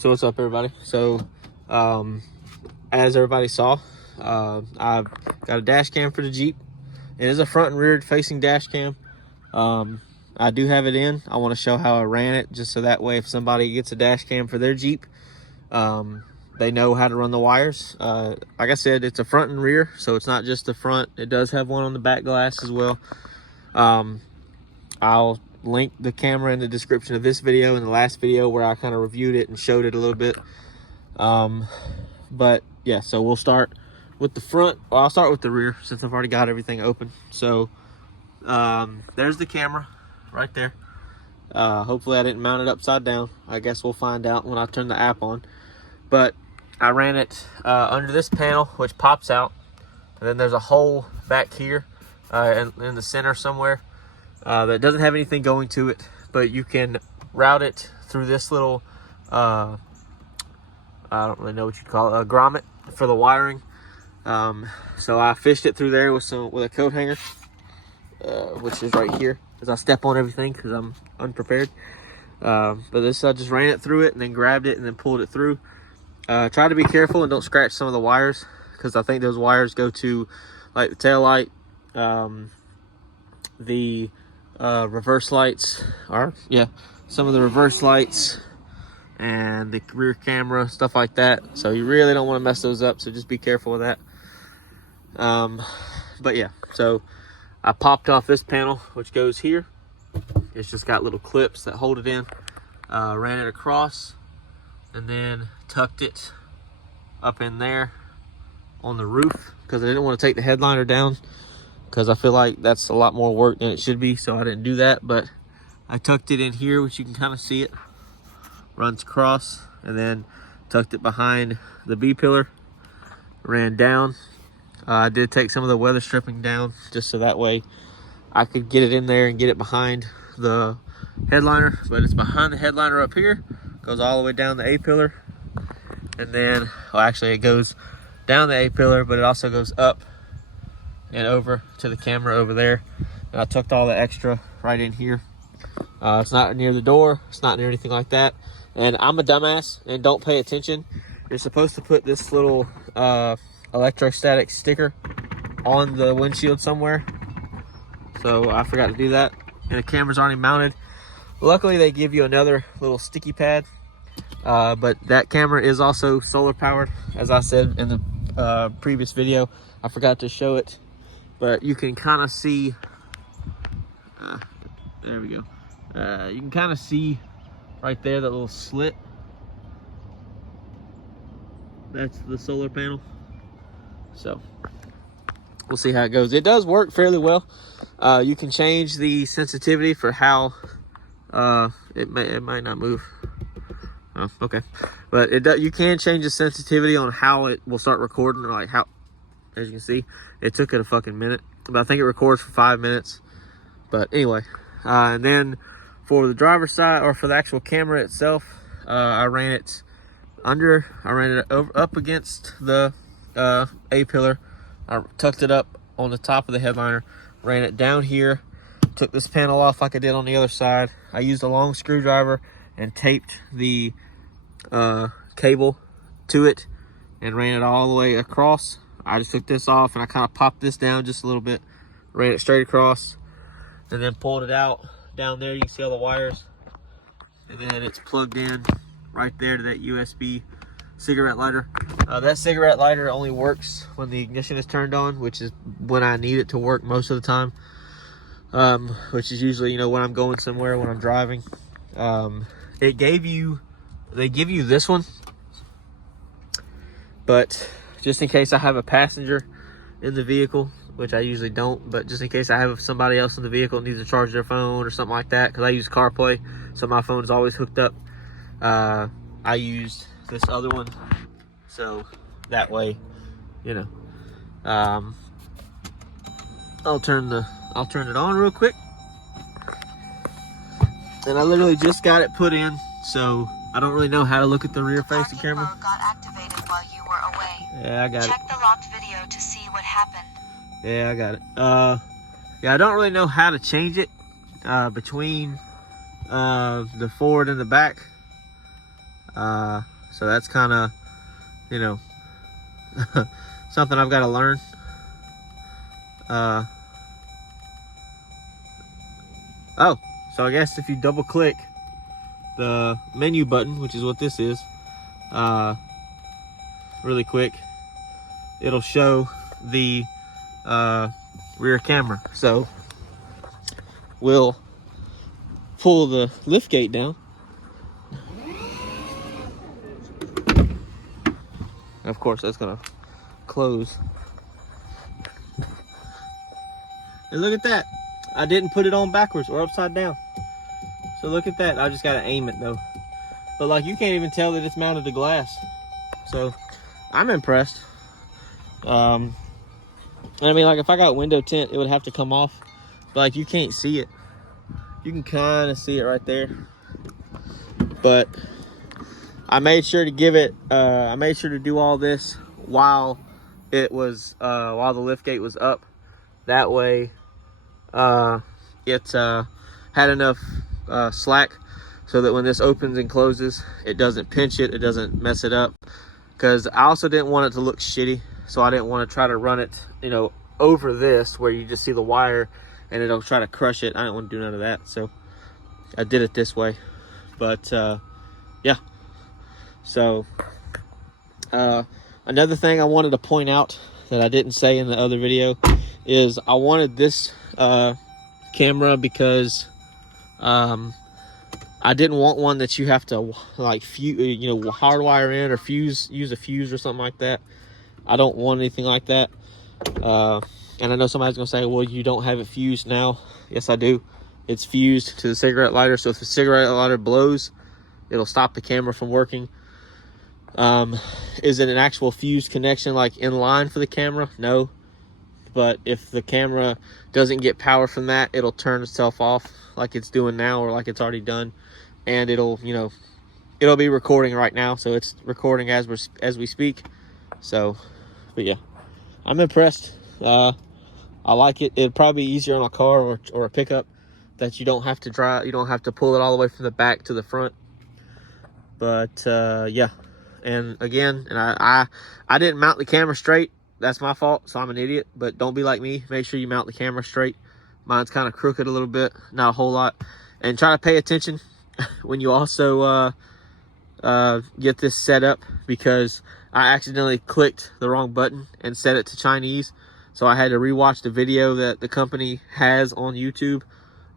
So what's up, everybody? So as everybody saw, I've got a dash cam for the Jeep. It is a front and rear facing dash cam. I do have it in. I want to show how I ran it, just so that way if somebody gets a dash cam for their Jeep, they know how to run the wires. Like I said, it's a front and rear, so it's not just the front. It does have one on the back glass as well. I'll link the camera in the description of this video and the last video where I kind of reviewed it and showed it a little bit. But yeah, so we'll start with the front. Well, I'll start with the rear since I've already got everything open. So there's the camera right there. Hopefully I didn't mount it upside down. I guess we'll find out when I turn the app on. But I ran it under this panel, which pops out, and then there's a hole back here in the center somewhere that doesn't have anything going to it, but you can route it through this little I don't really know what you'd call it, a grommet for the wiring. So I fished it through there with a coat hanger, which is right here, as I step on everything because I'm unprepared. But this, I just ran it through it and then grabbed it and then pulled it through. Try to be careful and don't scratch some of the wires, because I think those wires go to like the tail light, the reverse lights, or yeah, some of the reverse lights and the rear camera, stuff like that. So you really don't want to mess those up, so just be careful with that. But yeah, so I popped off this panel, which goes here. It's just got little clips that hold it in. Ran it across and then tucked it up in there on the roof, because I didn't want to take the headliner down, because I feel like that's a lot more work than it should be, so I didn't do that. But I tucked it in here, which you can kind of see it runs across, and then tucked it behind the B-pillar, ran down. I did take some of the weather stripping down just so that way I could get it in there and get it behind the headliner. But it's behind the headliner up here, goes all the way down the A-pillar, and then, well, actually it goes down the A-pillar, but it also goes up and over to the camera over there. And I tucked all the extra right in here. It's not near the door, it's not near anything like that. And I'm a dumbass and don't pay attention. You're supposed to put this little electrostatic sticker on the windshield somewhere, so I forgot to do that, and the camera's already mounted. Luckily they give you another little sticky pad, but that camera is also solar powered, as I said in the previous video. I forgot to show it, but you can kind of see, there we go. You can kind of see right there, that little slit. That's the solar panel. So we'll see how it goes. It does work fairly well. You can change the sensitivity for how it might not move. Oh, okay. But you can change the sensitivity on how it will start recording, or like how, as you can see, it took it a fucking minute, but I think it records for 5 minutes. But anyway, and then for the driver's side, or for the actual camera itself, I ran it up against the A-pillar. I tucked it up on the top of the headliner, ran it down here, took this panel off like I did on the other side. I used a long screwdriver and taped the cable to it and ran it all the way across. I just took this off and I kind of popped this down just a little bit, ran it straight across, and then pulled it out. Down there you can see all the wires, and then it's plugged in right there to that USB cigarette lighter. That cigarette lighter only works when the ignition is turned on, which is when I need it to work most of the time, which is usually, you know, when I'm going somewhere, when I'm driving. They give you this one, but just in case I have a passenger in the vehicle, which I usually don't, but just in case I have somebody else in the vehicle that needs to charge their phone or something like that, because I use CarPlay, so my phone is always hooked up. I used this other one, so that way, you know. I'll turn it on real quick, and I literally just got it put in, so I don't really know how to look at the rear facing camera. Got activated while you were away. Yeah, I got it. Check the locked video to see what happened. Yeah, I got it. Yeah, I don't really know how to change it between the forward and the back. So that's kind of, you know, something I've got to learn. Oh, so I guess if you double click the menu button, which is what this is, really quick, it'll show the rear camera. So we'll pull the lift gate down. Of course, that's gonna close. And look at that. I didn't put it on backwards or upside down. So look at that. I just gotta aim it though. But like, you can't even tell that it's mounted to glass. So I'm impressed. I mean, like, if I got window tint, it would have to come off. But like, you can't see it. You can kind of see it right there. But I made sure to give it, I made sure to do all this while it was, while the lift gate was up. That way, it had enough slack so that when this opens and closes, it doesn't pinch it, it doesn't mess it up. Because I also didn't want it to look shitty, so I didn't want to try to run it, you know, over this where you just see the wire and it'll try to crush it. I didn't want to do none of that, so I did it this way. But yeah. So another thing I wanted to point out that I didn't say in the other video is I wanted this camera because I didn't want one that you have to like hardwire in or use a fuse or something like that. I don't want anything like that. And I know somebody's gonna say, well, you don't have it fused now. Yes, I do. It's fused to the cigarette lighter, so if the cigarette lighter blows, it'll stop the camera from working. Is it an actual fused connection like in line for the camera? No. But if the camera doesn't get power from that, it'll turn itself off like it's doing now, or like it's already done, and it'll, you know, it'll be recording right now. So it's recording as we speak. So, but yeah, I'm impressed. I like it. It'd probably be easier on a car or a pickup that you don't have to drive. You don't have to pull it all the way from the back to the front. But yeah, and again, and I didn't mount the camera straight. That's my fault, so I'm an idiot. But don't be like me. Make sure you mount the camera straight. Mine's kind of crooked a little bit, not a whole lot. And try to pay attention when you also get this set up, because I accidentally clicked the wrong button and set it to Chinese. So I had to rewatch the video that the company has on YouTube,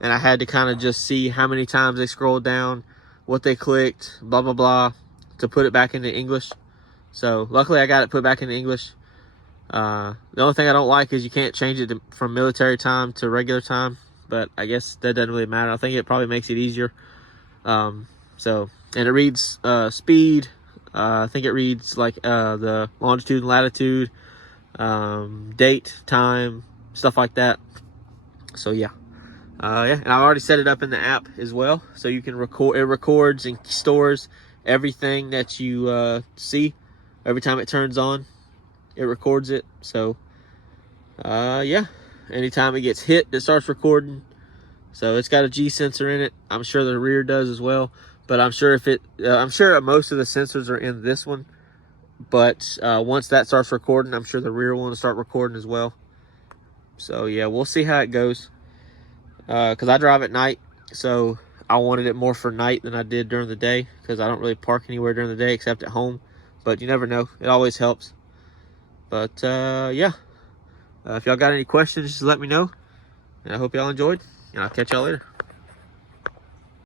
and I had to kind of just see how many times they scrolled down, what they clicked, blah, blah, blah, to put it back into English. So luckily I got it put back into English. The only thing I don't like is you can't change it from military time to regular time, but I guess that doesn't really matter. I think it probably makes it easier. So, and it reads speed. I think it reads like the longitude and latitude, date, time, stuff like that. So yeah. Yeah, and I've already set it up in the app as well, so you can record. It records and stores everything that you see. Every time it turns on, it records it. So yeah, anytime it gets hit, it starts recording. So it's got a G sensor in it. I'm sure the rear does as well, but I'm sure I'm sure most of the sensors are in this one. But once that starts recording, I'm sure the rear one will start recording as well. So yeah, we'll see how it goes. Because I drive at night, so I wanted it more for night than I did during the day, because I don't really park anywhere during the day except at home. But you never know. It always helps. But yeah, if y'all got any questions, just let me know. And I hope y'all enjoyed, and I'll catch y'all later.